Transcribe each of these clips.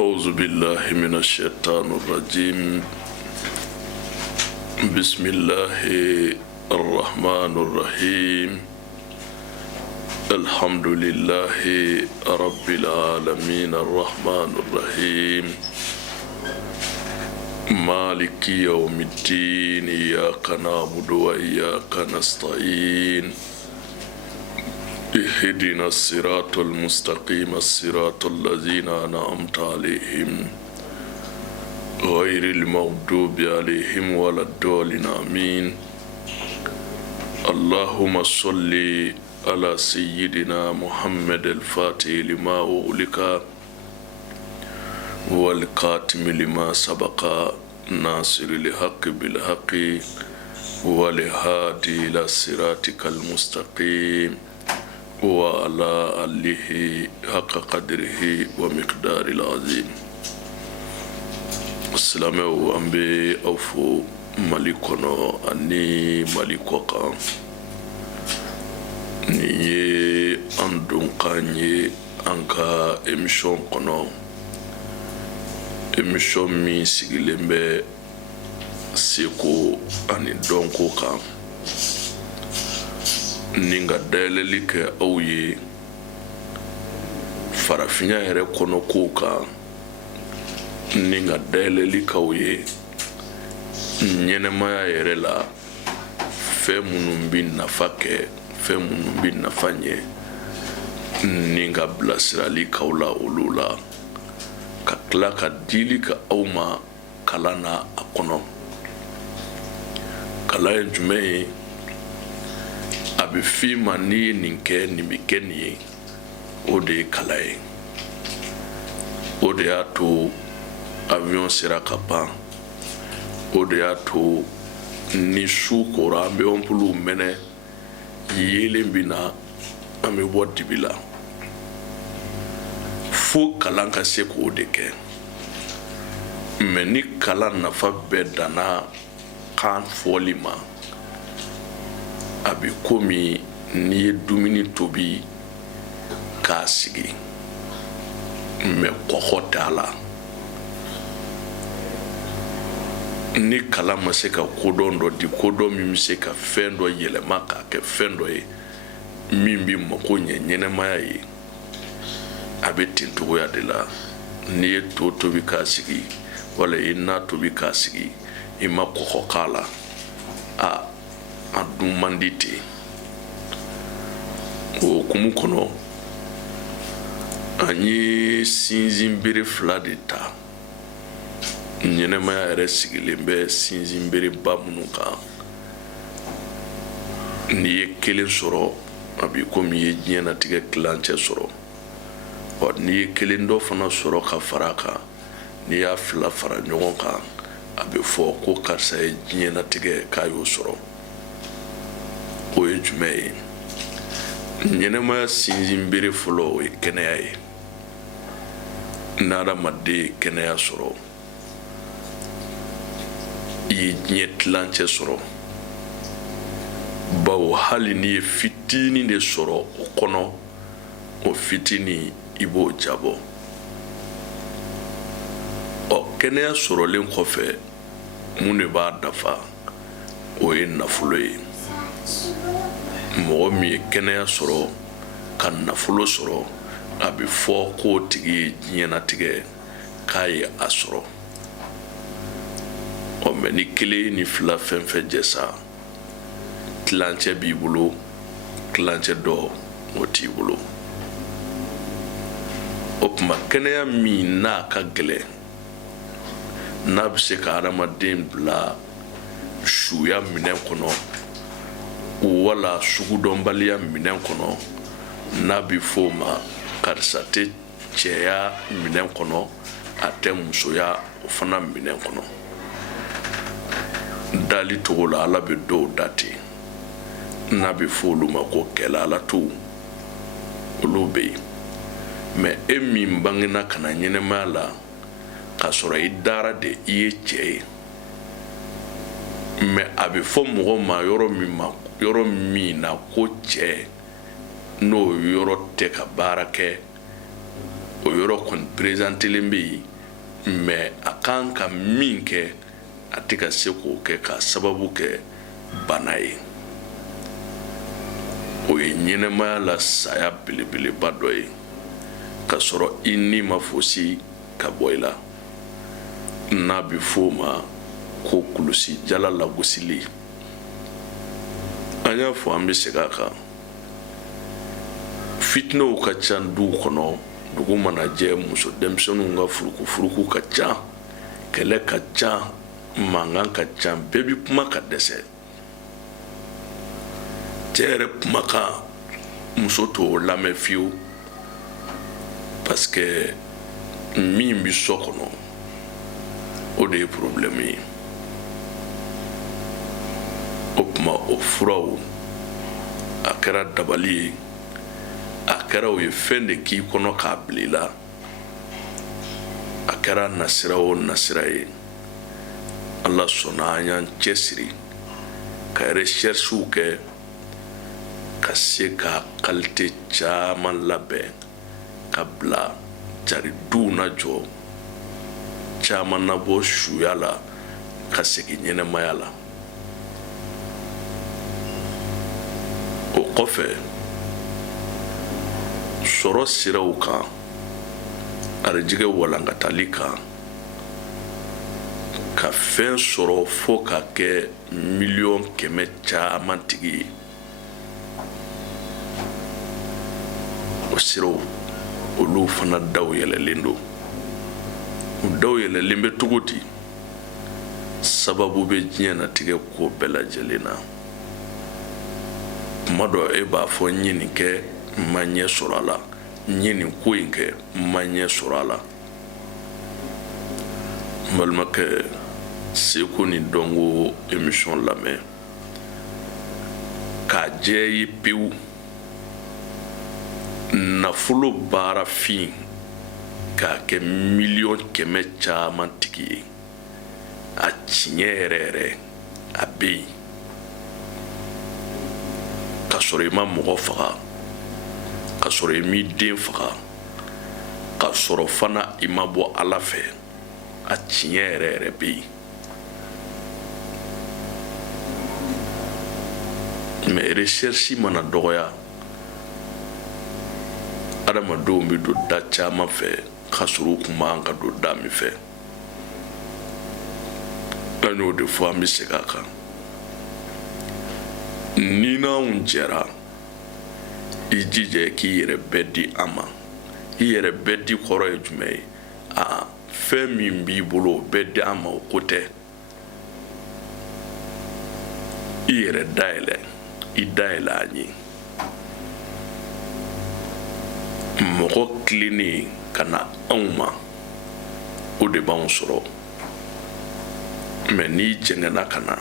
أعوذ بالله من الشيطان الرجيم. بسم الله الرحمن الرحيم. الحمد لله رب العالمين الرحمن الرحيم مالك يوم الدين. إياك نعبد وإياك نستعين. اهدنا الصراط المستقيم الصراط الذين أنعمت عليهم غير المغضوب عليهم ولا الضالين آمين. اللهم صل على سيدنا محمد الفاتح لما أغلق والخاتم لما سبق ناصر الحق بالحق والهادي إلى صراطك المستقيم وعلى آله حق قدره ومقدار العظيم. السلام أمبي أوفو مالكونا أني مالكوكا ني أندون كاني أنكا إمشون كنا إمشون مي سيغلمبي سيكو أني دونكو كان ninga dayɛlɛli kɛ aw ye farafinya yɛrɛ kɔnɔ kow kan, ninga dayɛlɛli k'aw ye ɲɛnɛmaya yɛrɛ la fɛn minnu bi nafa kɛ, fɛn minnu bi nafa ɲɛ, ninga bilasirali k'aw la olu la, ka tila ka dili ka aw ma kalan na a kɔnɔ. Kalan ye jumɛn ye? A bɛ f'i ma n'i ye nin kɛ, nin bɛ kɛ nin ye. O de ye kalan ye. O de y'a to avion sera ka ban. O de y'a to ni su kora an bɛ anpuluw mɛnɛ, yeelen bɛ na, an bɛ bɔ dibi la. Fo kalan ka se k'o de kɛ. Mɛ ni kalan nafa bɛɛ danna kan fɔli ma, a bɛ komi n'i ye dumuni tobi k'a sigi mɛ kɔgɔ t'a la. Ni kalan ma se ka kodɔn dɔ di, kodɔn min bɛ se ka fɛn dɔ yɛlɛma k'a kɛ fɛn dɔ ye min bɛ mako ɲɛ ɲɛnɛmaya ye, a bɛ ten cogoya de la. N'i ye to tobi k'a sigi wala i na tobi k'a sigi, i ma kɔgɔ k'a la, a dun man di ten. O hukumu kɔnɔ an ye sinsin bere fila de ta. Ɲɛnɛmaya yɛrɛ sigilen bɛ sinsin bereba minnu kan. N'i ye kelen sɔrɔ, a b'i komi i ye diɲɛnatigɛ tilancɛ sɔrɔ. N'i ye kelen dɔ fana sɔrɔ ka fara a kan, n'i y'a fila fara ɲɔgɔn kan, a bɛ fɔ ko karisa ye diɲɛnatigɛ k'a y'o sɔrɔ. O ye jumɛn ye? Ɲɛnɛmaya sinsin bere fɔlɔ o ye kɛnɛya ye. N'adamaden ye kɛnɛya sɔrɔ, i ye diɲɛ tilancɛ sɔrɔ. Bawo hali n'i ye fitinin de sɔrɔ o kɔnɔ, o fitinin i b'o jabɔ. Kɛnɛya sɔrɔlen kɔfɛ mun de b'a dafa? O ye nafolo ye. Mɔgɔ min ye kɛnɛya sɔrɔ ka nafolo sɔrɔ, a bɛ fɔ k'o tigi ye diɲɛnatigɛ k'a ye a sɔrɔ. Mɛ ni kelen ni fila fɛn fɛn jɛ sa, tilancɛ b'i bolo, tilancɛ dɔ o t'i bolo. O tuma kɛnɛya min n'a ka gɛlɛn, n'a bɛ se ka adamaden bila suya minɛn kɔnɔ wala sugudɔnbaliya minɛn kɔnɔ, n'a bɛ f'o ma karisa tɛ cɛya minɛn kɔnɔ, a tɛ musoya o fana minɛn kɔnɔ. Dali cogo la Ala bɛ dɔw da ten, n'a bɛ f'olu ma ko kɛlɛalatiw, olu bɛ yen. Mɛ e min bangena ka na ɲɛnɛmaya la k'a sɔrɔ i dara de i ye cɛ ye, mɛ a bɛ fɔ mɔgɔ ma yɔrɔ min na ko cɛ, n'o yɔrɔ tɛ ka baara kɛ o yɔrɔ kɔni présentelen bɛ yen mais a kan ka min kɛ a tɛ ka se k'o kɛ k'a sababu kɛ bana ye o ye ɲɛnɛmaya la saya belebeleba dɔ ye ka sɔrɔ i ni ma fosi ka bɔ i la n'a bɛ f'o ma ko kulusi jala lagosili an y'a fɔ an bɛ segin a kan fitinɛw ka ca duw kɔnɔ dugu mana jɛ muso denmisɛnninw ka furukufuruku ka ca kɛlɛ ka ca mankan ka ca bɛɛ bi kuma ka dɛsɛ cɛ yɛrɛ kumakan muso t'o lamɛn fiyewu parce que min bi so kɔnɔ o de ye problème ye o kuma o furaw a kɛra dabali ye a kɛra o ye fɛn de k'i kɔnɔ k'a bila i la a kɛra nasira o nasira ye ala sɔnna an y'an cɛsiri ka recherchew kɛ ka se ka qualité caman labɛn ka bila jariduw na jɔ caman nabɔ suya la ka segin ɲɛnɛmaya la o kɔfɛ sɔrɔ siraw kan arijɛgɛ walankatali kan ka fɛn sɔrɔ fo ka kɛ miliyɔn 100 caman tigi ye o siraw olu fana daw yɛlɛlen don u daw yɛlɛlen bɛ cogo di sababu bɛ diɲɛnatigɛ ko bɛɛ lajɛlen na kuma dɔ e b'a fɔ n ye nin kɛ n ma ɲɛ sɔrɔ a la n ye nin ko in kɛ n ma ɲɛ sɔrɔ a la n balimakɛ seko ni dɔnko émission lamɛn k'a jɛ ye pewu nafolo baarafin k'a kɛ miliyɔn 100 caman tigi ye a tiɲɛ yɛrɛ yɛrɛ a bɛ yen ka sɔrɔ i ma mɔgɔ faga ka sɔrɔ i m'i den faga ka sɔrɔ fana i ma bɔ ala fɛ a tiɲɛ yɛrɛ yɛrɛ bɛ yen mais recherche mana dɔgɔya adamadenw bɛ don da caman fɛ ka sɔrɔ u kun man ka don da min fɛ an y'o de fɔ an bɛ segin a kan ni n'anw jɛra i jija k'i yɛrɛ bɛɛ di an ma i yɛrɛ bɛɛ di kɔrɔ ye jumɛn ye a fɛn min b'i bolo o bɛɛ di an ma o ko tɛ i yɛrɛ dayɛlɛ i dayɛlɛ an ye mɔgɔ tilennen ka na anw ma o de b'anw sɔrɔ mais n'i jɛngɛnna ka na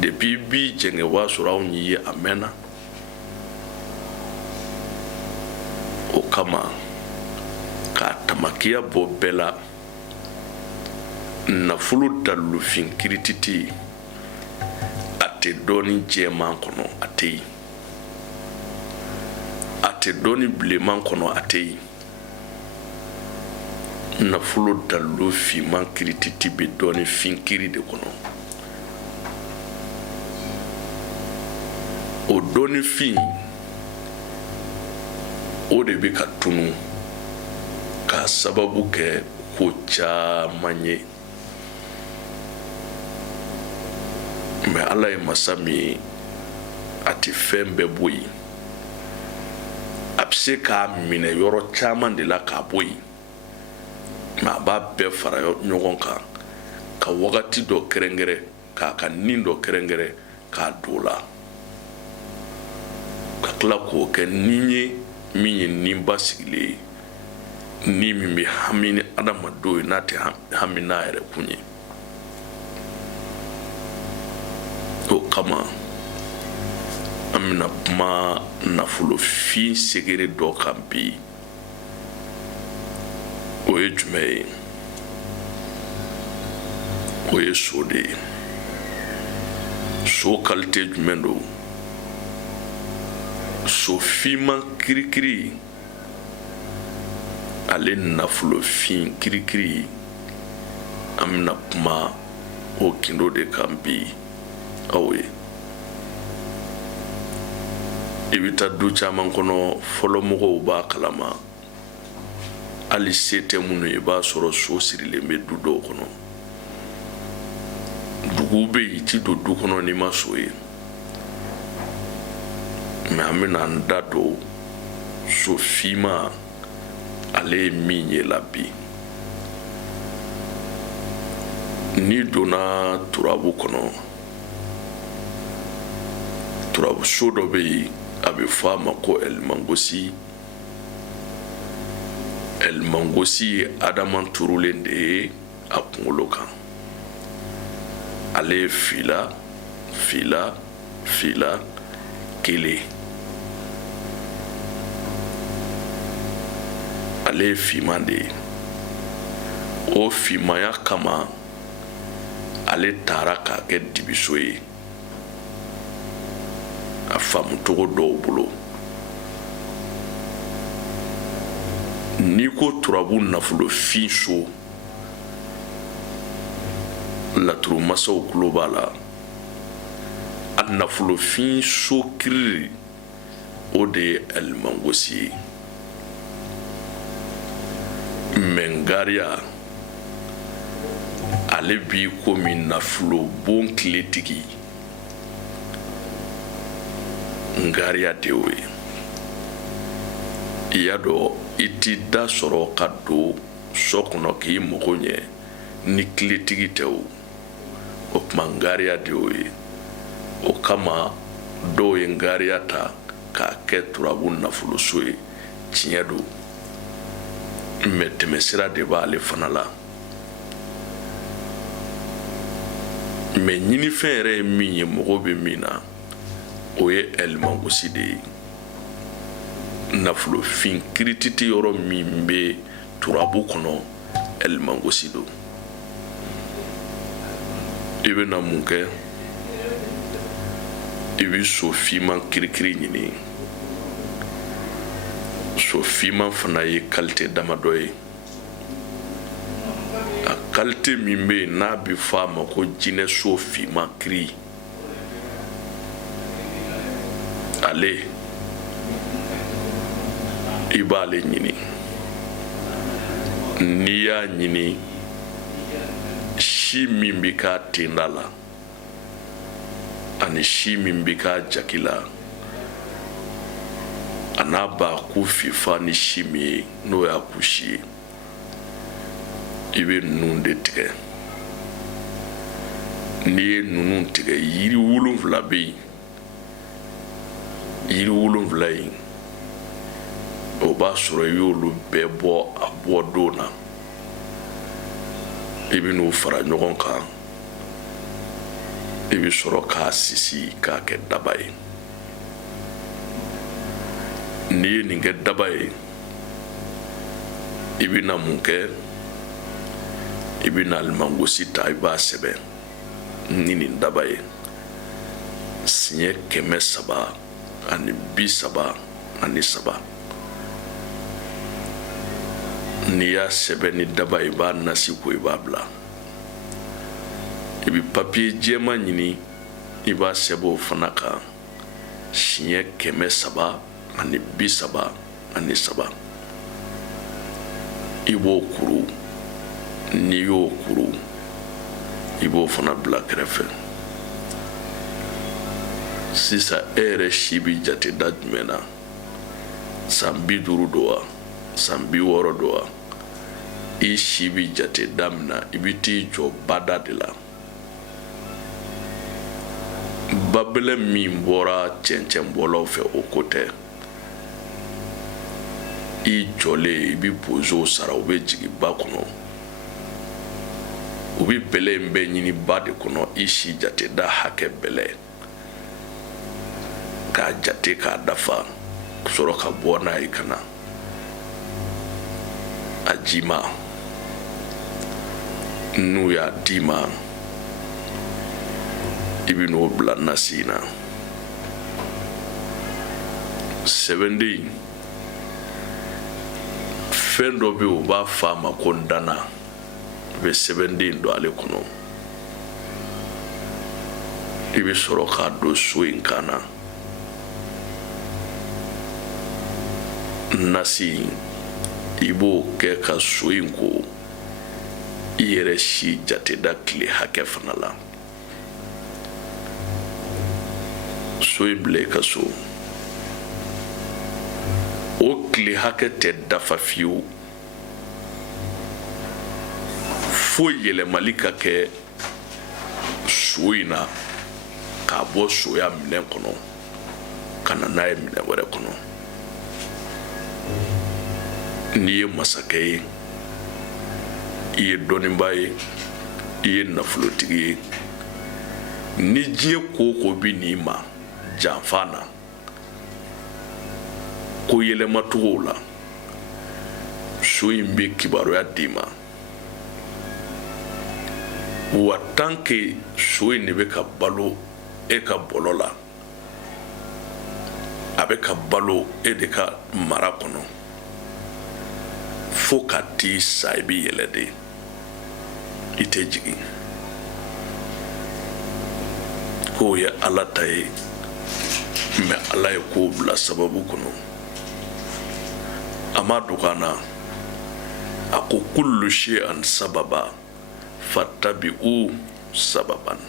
depuis i b'i jɛngɛ o b'a sɔrɔ anw y'i ye a mɛnna o kama k'a tamakiya bɔ bɛɛ la nafolo dalulufin kirititi a tɛ dɔɔni jɛman kɔnɔ a tɛ yen a tɛ dɔɔni bilenman kɔnɔ a tɛ yen nafolo dalufinman kirititi bɛ dɔɔni fin kiri de kɔnɔ o dɔɔni fin o de bɛ ka tunu k'a sababu kɛ ko caman ye mais ala ye masa min ye a tɛ fɛn bɛɛ bɔ yen a bɛ se k'a minɛ yɔrɔ caman de la k'a bɔ yen mais a b'a bɛɛ fara ɲɔgɔn kan ka wagati dɔ kɛrɛnkɛrɛn k'a ka nin dɔ kɛrɛnkɛrɛn k'a don o la ka tila k'o kɛ nin ye min ye nin basigilen ye ni min bɛ hami ni adamadenw ye n'a tɛ hami n'a yɛrɛ kun ye o kama an bɛna kuma nafolofin segere dɔ kan bi o ye jumɛn ye o ye so de ye so kalite jumɛn don so finman kirikiri ale nafolo fin kirikiri an bɛna kuma o kindo de kan bi aw ye. I bɛ taa du caman kɔnɔ fɔlɔ mɔgɔw b'a kalama hali se tɛ minnu ye i b'a sɔrɔ so sirilen bɛ du dɔw kɔnɔ. Dugu bɛ yen i ti don du kɔnɔ n'i ma so ye, mɛ an bɛna an da don so finman ale ye min ye la bi. N'i donna turabu kɔnɔ, turabu so dɔ bɛ yen a bɛ fɔ a ma ko ɛlimangosi. ɛlimangosi ye adama turulen de ye a kunkolo kan. Ale ye fila kelen. Ale ye finman de ye. O finmanya kama ale taara k'a kɛ dibiso ye a faamucogo dɔw bolo. N'i ko turabu nafolo fin so, laturu masaw tulo b'a la. A nafolo fin so kiriri o de ye ɛlimangosi ye. Mɛngariya ale b'i komi nafolo bon tiletigi. Ngariya de y'o ye. I y'a dɔn i t'i da sɔrɔ ka don so kɔnɔ k'i mago ɲɛ ni tiletigi tɛ o. O tuma ngariya de y'o ye. O kama dɔw ye ngariya ta k'a kɛ turabu nafolo so ye. Tiɲɛ don, mɛ tɛmɛsira de b'ale fana la. Mɛ ɲinifɛn yɛrɛ ye min ye mɔgɔw bɛ min na o ye ɛlimangosi de ye. Nafolo fin kirititi yɔrɔ min bɛ turabu kɔnɔ ɛlimangosi don. I bɛna mun kɛ? I bɛ so finman kirikiri ɲini. So finman fana ye kalite damadɔ ye. A kalite min bɛ yen n'a bɛ fɔ a ma ko jinɛso finman kiri, ale i b'ale ɲini. N'i y'a ɲini, si min bɛ k'a tenda la ani si min bɛ k'a jaki la, a n'a b'a ku fifa ni si min ye n'o y'a ku si ye, i bɛ ninnu de tigɛ. N'i ye ninnu tigɛ, yiri 7 bɛ yen. Yiri 7 in o b'a sɔrɔ i y'olu bɛɛ bɔ a bɔdon na. I bɛ n'o fara ɲɔgɔn kan, i bɛ sɔrɔ k'a sisi k'a kɛ daba ye. N'i ye nin kɛ daba ye, i bɛna mun kɛ? I bɛna ɛlimangosi ta, i b'a sɛbɛn ni nin daba ye. Siɲɛ 333. N'i y'a sɛbɛn ni daba ye, i b'a nasi ko, i b'a bila. I bɛ papiye jɛman ɲini, i b'a sɛbɛn o fana kan. Siɲɛ 333. I b'o kuru. N'i y'o kuru, i b'o fana bila kɛrɛfɛ. Sisan e yɛrɛ si bɛ jate da jumɛn na? San 50 don wa? San 60 don wa? I si bɛ jate da min na, i bɛ t'i jɔ bada de la. Babɛlɛ min bɔra cɛncɛnbɔlaw fɛ o ko tɛ. I jɔlen, i bɛ bozow sara, u bɛ jigin ba kɔnɔ. U bɛ bɛlɛ in bɛɛ ɲini ba de kɔnɔ. I si jate da hakɛ bɛlɛ, k'a jate k'a dafa, sɔrɔ ka bɔ n'a ye ka na. A jima, n'u y'a d'i ma, i bɛ n'o bila nasi in na. Sɛbɛnden fɛn dɔ bɛ yen u b'a fɔ a ma ko ndana u bɛ sɛbɛnden don ale kɔnɔ i bɛ sɔrɔ k'a don so in kan na nasi i b'o kɛ ka so in ko i yɛrɛ si jateda tile hakɛ fana la so in bila i ka so o tile hakɛ tɛ dafa fiyewu fo yɛlɛmali ka kɛ so in na k'a bɔ soya minɛn kɔnɔ ka na n'a ye minɛn wɛrɛ kɔnɔ n'i ye masakɛ ye i ye dɔnnibaa ye i ye nafolotigi ye ni diɲɛ ko o ko bi n'i ma janfa na ko yɛlɛmacogow la so in bɛ kibaruya d'i ma wa tant que so in de bɛ ka balo e ka bɔlɔ la a bɛ ka balo e de ka mara kɔnɔ fo ka t'i sa i bɛ yɛlɛ de i tɛ jigin k'o ye ala ta ye mɛ ala ye k'o bila sababu kɔnɔ a ma dogo an na a ko kullu shay'an sababa fattabi'u sababan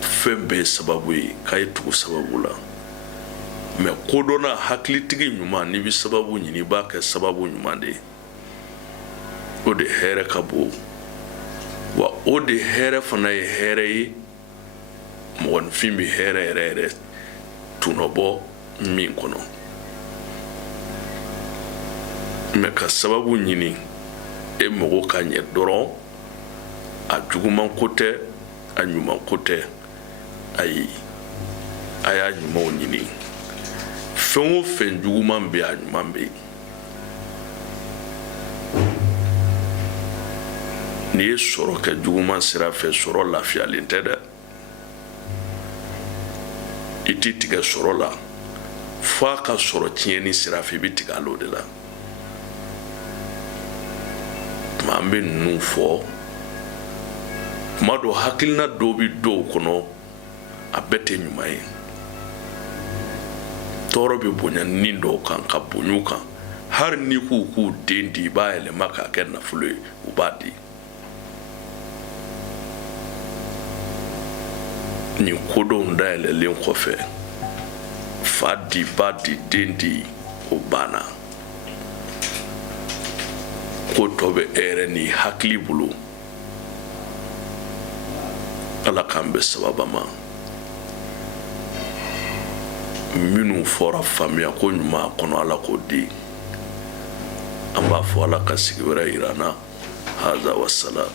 fɛn bɛɛ ye sababu ye k'a ye tugu sababu la mɛ kodɔnna hakilitigi ɲuman n'i bɛ sababu ɲini i b'a kɛ sababu ɲuman de ye o de hɛrɛ ka bon wa o de hɛrɛ fana ye hɛrɛ ye mɔgɔninfin bɛ hɛrɛ yɛrɛ yɛrɛ tunɔbɔ min kɔnɔ mɛ ka sababu ɲini e mago ka ɲɛ dɔrɔn a juguman ko tɛ a ɲuman ko tɛ ayi a y'a ɲumanw ɲini fɛn o fɛn juguman bɛ a ɲuman bɛ n'i ye sɔrɔ kɛ juguman sira fɛ sɔrɔ lafiyalen tɛ dɛ i t'i tigɛ sɔrɔ la fo a ka sɔrɔ tiɲɛni sira fɛ i bɛ tigɛ ale de la tuma an bɛ ninnu fɔ tuma dɔ hakilina dɔw bɛ dɔw kɔnɔ a bɛɛ tɛ ɲuman ye tɔɔrɔ bɛ bonya ni dɔw kan ka bonya u kan hali n'i k'u den di i b'a yɛlɛma k'a kɛ nafolo ye u b'a di nin kodɔnw dayɛlɛlen kɔfɛ fa di ba di den di o banna ko tɔ bɛ e yɛrɛ n'i hakili bolo ala k'an bɛ sababa ma minnu fɔra faamuya ko ɲuman kɔnɔ ala k'o di an b'a fɔ ala ka sigi wɛrɛ yir'an na haza wasalam